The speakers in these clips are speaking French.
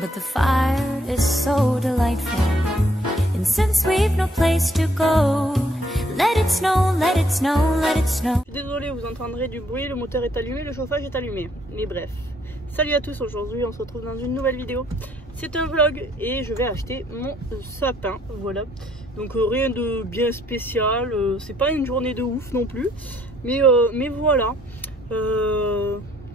but the fire is so delightful. And since we've no place to go, let it snow, let it snow, let it snow. Je suis désolée, vous entendrez du bruit, le moteur est allumé, le chauffage est allumé. Mais bref. Salut à tous, aujourd'hui on se retrouve dans une nouvelle vidéo. C'est un vlog et je vais acheter mon sapin, voilà. Donc rien de bien spécial, c'est pas une journée de ouf non plus. Mais voilà,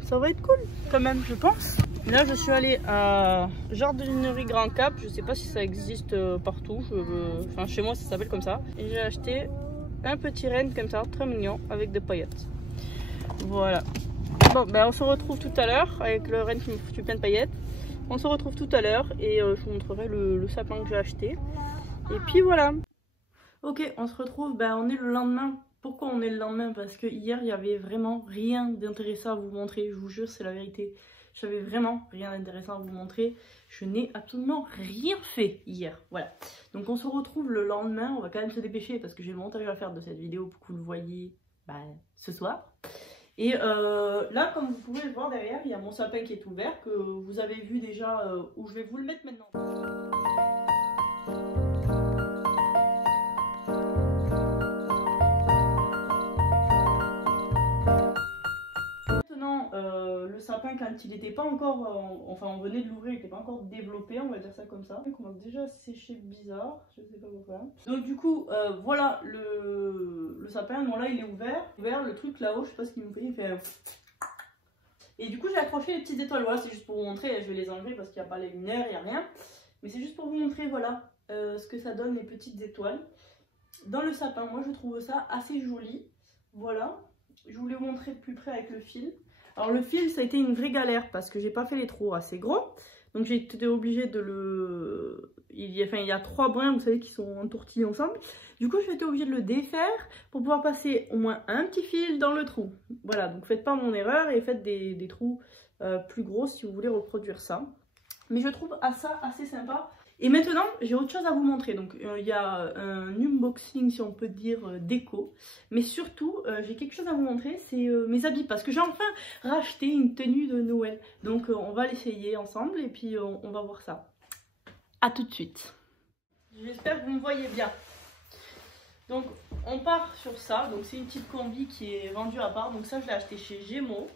ça va être cool quand même je pense. Là je suis allée à Jardinerie Grand Cap, je sais pas si ça existe partout, enfin chez moi ça s'appelle comme ça. Et j'ai acheté un petit renne comme ça, très mignon, avec des paillettes. Voilà. Bon, ben on se retrouve tout à l'heure avec le renne qui me fout plein de paillettes. On se retrouve tout à l'heure et je vous montrerai le sapin que j'ai acheté. Et puis voilà. Ok, on se retrouve, ben on est le lendemain. Pourquoi on est le lendemain? Parce que hier il y avait vraiment rien d'intéressant à vous montrer. Je vous jure, c'est la vérité. J'avais vraiment rien d'intéressant à vous montrer. Je n'ai absolument rien fait hier. Voilà. Donc on se retrouve le lendemain. On va quand même se dépêcher parce que j'ai le montage à faire de cette vidéo pour que vous le voyez ce soir. Et là, comme vous pouvez le voir derrière, il y a mon sapin qui est ouvert, que vous avez vu déjà, où je vais vous le mettre maintenant. Maintenant, le sapin, quand il n'était pas encore, enfin on venait de l'ouvrir, il n'était pas encore développé, on va dire ça comme ça. Il commence déjà à sécher bizarre, je sais pas pourquoi. Donc du coup, voilà le sapin, bon là il est ouvert. Le truc là-haut, je sais pas ce qu'il nous fait, il fait... Et du coup j'ai accroché les petites étoiles, voilà c'est juste pour vous montrer, je vais les enlever parce qu'il n'y a pas les lumières, il n'y a rien. Mais c'est juste pour vous montrer voilà ce que ça donne les petites étoiles dans le sapin. Moi je trouve ça assez joli, voilà. Je voulais vous montrer de plus près avec le fil. Alors le fil ça a été une vraie galère parce que j'ai pas fait les trous assez gros. Donc j'ai été obligée de le... il y a 3 brins vous savez qui sont entourtis ensemble. Du coup j'ai été obligée de le défaire pour pouvoir passer au moins un petit fil dans le trou. Voilà, donc faites pas mon erreur et faites des trous plus gros si vous voulez reproduire ça. Mais je trouve ça assez sympa. Et maintenant, j'ai autre chose à vous montrer. Donc, il y a un unboxing, si on peut dire, déco. Mais surtout, j'ai quelque chose à vous montrer, c'est mes habits. Parce que j'ai enfin racheté une tenue de Noël. Donc, on va l'essayer ensemble et puis on va voir ça. A tout de suite. J'espère que vous me voyez bien. Donc, on part sur ça. Donc, c'est une petite combi qui est vendue à part. Donc, ça, je l'ai acheté chez Gémeaux.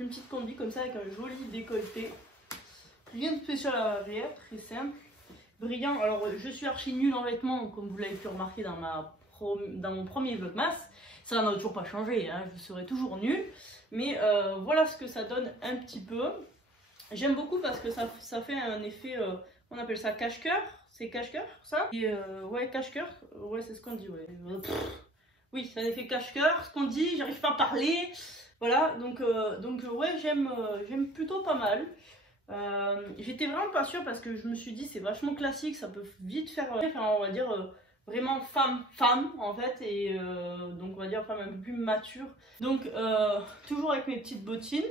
Une petite combi comme ça avec un joli décolleté. Rien de spécial à l'arrière, très simple. Brillant, alors je suis archi nulle en vêtements comme vous l'avez pu remarquer dans mon premier vlogmas. Ça n'a toujours pas changé, hein, je serai toujours nulle. Mais voilà ce que ça donne un petit peu. J'aime beaucoup parce que ça fait un effet, on appelle ça cache-cœur. C'est cache-cœur ça? Et ouais, cache-cœur, ouais c'est ce qu'on dit, ouais. Oui, c'est un effet cache-cœur, ce qu'on dit, j'arrive pas à parler. Voilà, donc ouais, j'aime plutôt pas mal. J'étais vraiment pas sûre parce que je me suis dit c'est vachement classique, ça peut vite faire, on va dire vraiment femme en fait, et donc on va dire femme un peu plus mature. Donc toujours avec mes petites bottines,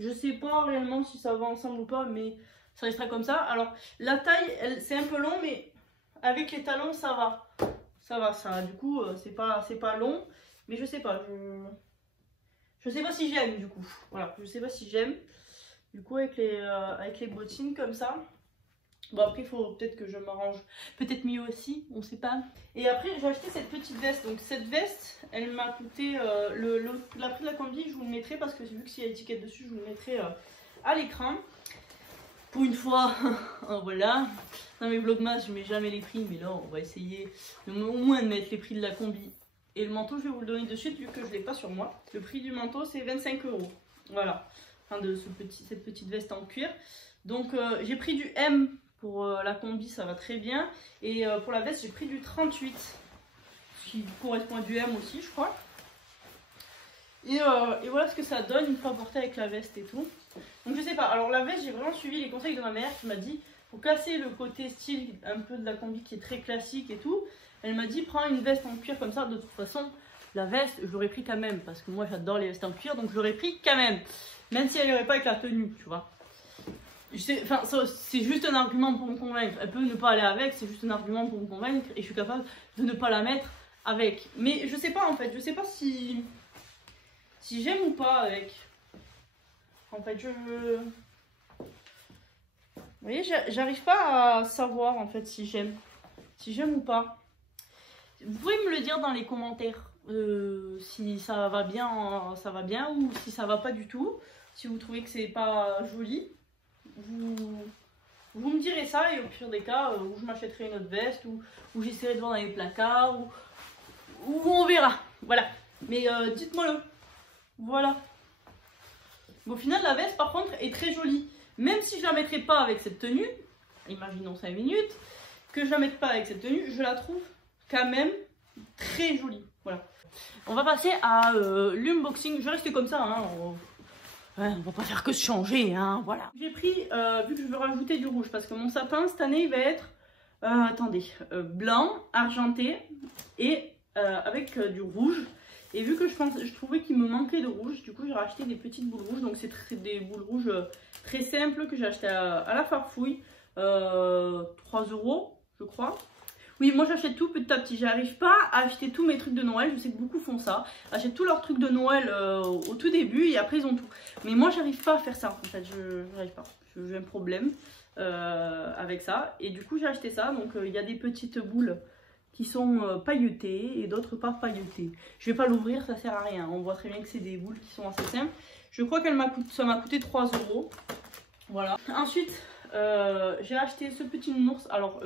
je sais pas réellement si ça va ensemble ou pas, mais ça restera comme ça. Alors la taille c'est un peu long, mais avec les talons ça va, du coup c'est pas long, mais je sais pas, je sais pas si j'aime du coup, voilà, je sais pas si j'aime. Du coup avec les bottines comme ça. Bon après il faut peut-être que je m'arrange peut-être mieux aussi, on sait pas. Et après j'ai acheté cette petite veste. Donc cette veste elle m'a coûté la prix de la combi, je vous le mettrai parce que vu que s'il y a l'étiquette dessus, je vous le mettrai à l'écran. Pour une fois, voilà. Dans mes vlogmas je mets jamais les prix, mais là on va essayer au moins de mettre les prix de la combi. Et le manteau je vais vous le donner de suite vu que je l'ai pas sur moi. Le prix du manteau c'est 25 €. Voilà. De cette petite veste en cuir. Donc j'ai pris du M pour la combi, ça va très bien. Et pour la veste j'ai pris du 38, ce qui correspond à du M aussi je crois. Et voilà ce que ça donne une fois porté avec la veste et tout. Donc je sais pas, alors la veste j'ai vraiment suivi les conseils de ma mère qui m'a dit pour casser le côté style un peu de la combi qui est très classique et tout. Elle m'a dit prends une veste en cuir comme ça. De toute façon la veste je l'aurais pris quand même parce que moi j'adore les vestes en cuir, donc je l'aurais pris quand même. Même si elle n'irait pas avec la tenue, tu vois. Enfin, c'est juste un argument pour me convaincre. Elle peut ne pas aller avec, c'est juste un argument pour me convaincre. Et je suis capable de ne pas la mettre avec. Mais je sais pas en fait, je sais pas si j'aime ou pas avec. En fait, Vous voyez, j'arrive pas à savoir en fait si j'aime ou pas. Vous pouvez me le dire dans les commentaires si ça va bien ou si ça va pas du tout. Si vous trouvez que c'est pas joli, vous me direz ça et au pire des cas, où je m'achèterai une autre veste ou j'essaierai de voir dans les placards ou on verra. Voilà. Mais dites-moi le. Voilà. Au final, la veste par contre est très jolie. Même si je la mettrais pas avec cette tenue, imaginons 5 minutes, que je la mette pas avec cette tenue, je la trouve quand même très jolie. Voilà. On va passer à l'unboxing. Je vais rester comme ça, hein. On va pas faire que se changer, hein. Voilà. J'ai pris, vu que je veux rajouter du rouge, parce que mon sapin cette année il va être, attendez, blanc, argenté et avec du rouge. Et vu que je trouvais qu'il me manquait de rouge, du coup j'ai racheté des petites boules rouges. Donc c'est des boules rouges très simples que j'ai acheté à la Farfouille. 3 € je crois. Oui, moi j'achète tout petit à petit. J'arrive pas à acheter tous mes trucs de Noël. Je sais que beaucoup font ça. Achètent tous leurs trucs de Noël au tout début et après ils ont tout. Mais moi j'arrive pas à faire ça en fait. Je n'arrive pas. J'ai un problème avec ça. Et du coup j'ai acheté ça. Donc il y a des petites boules qui sont pailletées et d'autres pas pailletées. Je vais pas l'ouvrir, ça sert à rien. On voit très bien que c'est des boules qui sont assez simples. Je crois que ça m'a coûté 3 €. Voilà. Ensuite, j'ai acheté ce petit nounours. Alors,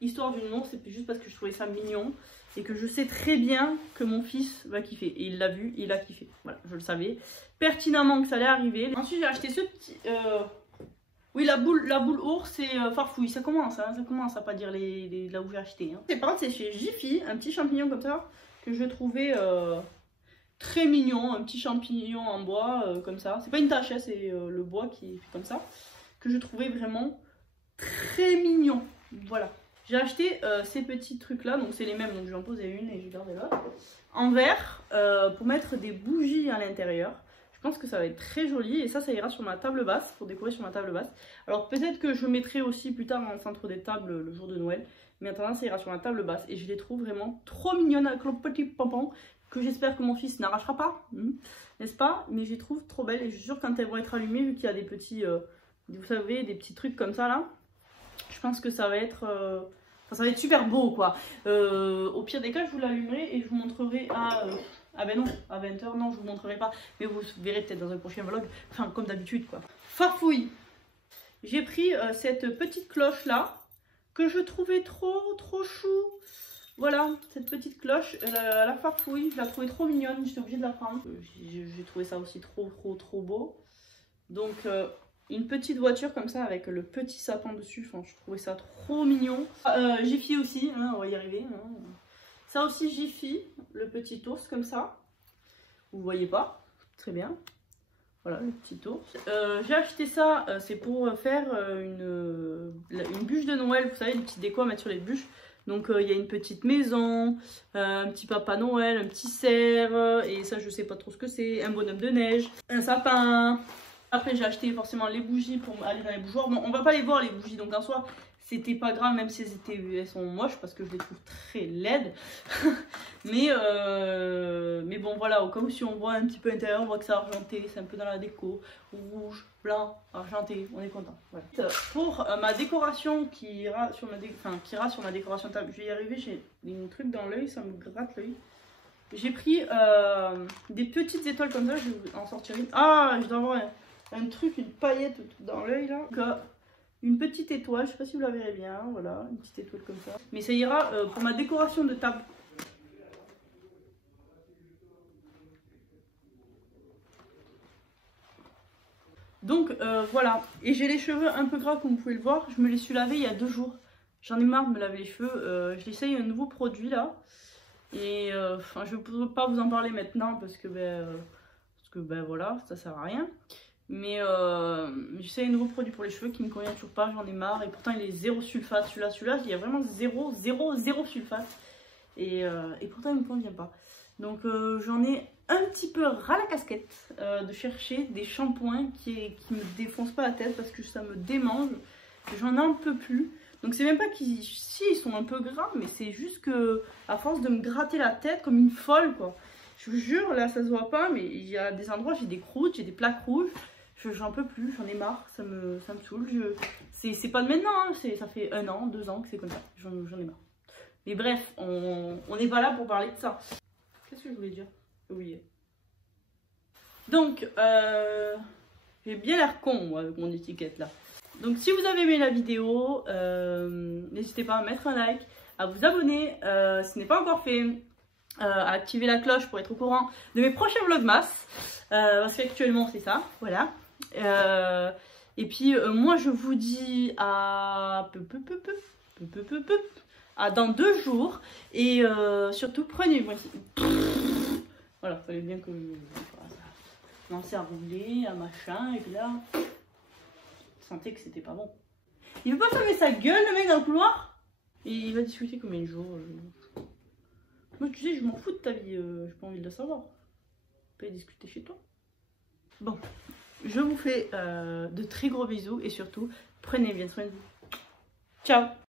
histoire du nounours, c'est juste parce que je trouvais ça mignon et que je sais très bien que mon fils va kiffer. Et il l'a vu, il a kiffé. Voilà, je le savais pertinemment que ça allait arriver. Ensuite, j'ai acheté ce petit... Oui, la boule ours, c'est Farfouille. Ça commence à pas dire là où j'ai acheté. Hein. C'est pareil, c'est chez Jiffy, un petit champignon comme ça, que je trouvais très mignon. Un petit champignon en bois, comme ça. C'est pas une tache, hein, c'est le bois qui fait comme ça. Que je trouvais vraiment très mignon. Voilà. J'ai acheté ces petits trucs là, donc c'est les mêmes, donc j'en posais une et j'ai gardé l'autre. En verre, pour mettre des bougies à l'intérieur. Je pense que ça va être très joli et ça ira sur ma table basse, pour décorer sur ma table basse. Alors peut-être que je mettrai aussi plus tard en centre des tables le jour de Noël. Mais en attendant, ça ira sur ma table basse et je les trouve vraiment trop mignonnes avec le petit pompon que j'espère que mon fils n'arrachera pas, n'est-ce pas? Mais je les trouve trop belles et je suis sûre que quand elles vont être allumées, vu qu'il y a des petits, vous savez, des petits trucs comme ça là, je pense que ça va être... ça va être super beau quoi. Au pire des cas, je vous l'allumerai et je vous montrerai à... Ah ben non, à 20 h, non, je vous montrerai pas. Mais vous verrez peut-être dans un prochain vlog. Enfin, comme d'habitude, quoi. Farfouille. J'ai pris cette petite cloche là, que je trouvais trop chou. Voilà, cette petite cloche, la Farfouille. Je la trouvais trop mignonne, j'étais obligée de la prendre. J'ai trouvé ça aussi trop beau. Donc, une petite voiture comme ça, avec le petit sapin dessus. Enfin, je trouvais ça trop mignon. Jiffy aussi, hein, on va y arriver. Hein. Ça aussi Jiffy, le petit ours comme ça. Vous voyez pas, très bien. Voilà le petit ours. J'ai acheté ça, c'est pour faire une bûche de Noël. Vous savez, les petites décos à mettre sur les bûches. Donc il y a une petite maison, un petit papa Noël, un petit cerf. Et ça je sais pas trop ce que c'est. Un bonhomme de neige, un sapin. Après j'ai acheté forcément les bougies pour aller dans les bougeoirs. Bon, on va pas les voir les bougies, donc en soi c'était pas grave, même si elles sont moches parce que je les trouve très laides. mais bon voilà, au cas où si on voit un petit peu l'intérieur, on voit que c'est argenté, c'est un peu dans la déco. Rouge, blanc, argenté, on est content. Voilà. Pour ma décoration qui ira sur ma décoration table, je vais y arriver, j'ai un truc dans l'œil, ça me gratte l'œil. J'ai pris des petites étoiles comme ça, je vais en sortir une. Ah, je dois avoir un truc, une paillette dans l'œil là. Donc, une petite étoile, je sais pas si vous la verrez bien, voilà, une petite étoile comme ça. Mais ça ira pour ma décoration de table. Donc voilà, et j'ai les cheveux un peu gras comme vous pouvez le voir, je me les suis lavés il y a 2 jours. J'en ai marre de me laver les cheveux, j'essaye un nouveau produit là. Et je ne peux pas vous en parler maintenant parce que voilà, ça sert à rien. Mais j'essaie un nouveau produit pour les cheveux qui me convient toujours pas, j'en ai marre. Et pourtant il est 0 sulfate, celui-là il y a vraiment 0 sulfate. Et pourtant il me convient pas. Donc j'en ai un petit peu ras la casquette de chercher des shampoings qui me défoncent pas la tête parce que ça me démange. J'en en peux plus. Donc c'est même pas qu'ils ils sont un peu gras, mais c'est juste que à force de me gratter la tête comme une folle quoi. Je vous jure, là ça se voit pas, mais il y a des endroits j'ai des croûtes, j'ai des plaques rouges. J'en peux plus, j'en ai marre, ça me saoule. C'est pas de maintenant, hein, ça fait 1 an, 2 ans que c'est comme ça, j'en ai marre. Mais bref, on n'est pas là pour parler de ça. Qu'est-ce que je voulais dire? Oui. Donc, j'ai bien l'air con, moi, avec mon étiquette là. Donc, si vous avez aimé la vidéo, n'hésitez pas à mettre un like, à vous abonner, si ce n'est pas encore fait, à activer la cloche pour être au courant de mes prochains vlogmas. Parce qu'actuellement, c'est ça, voilà. Et puis, moi, je vous dis à dans 2 jours. Et surtout, prenez-moi. Voilà, fallait bien que je commence à rouler, à machin. Et puis là, je sentais que c'était pas bon. Il veut pas fermer sa gueule, le mec, dans le couloir. Et il va discuter combien de jours. Moi, tu sais, je m'en fous de ta vie. J'ai pas envie de le savoir. On peut discuter chez toi. Bon, je vous fais de très gros bisous. Et surtout, prenez bien soin de vous. Ciao!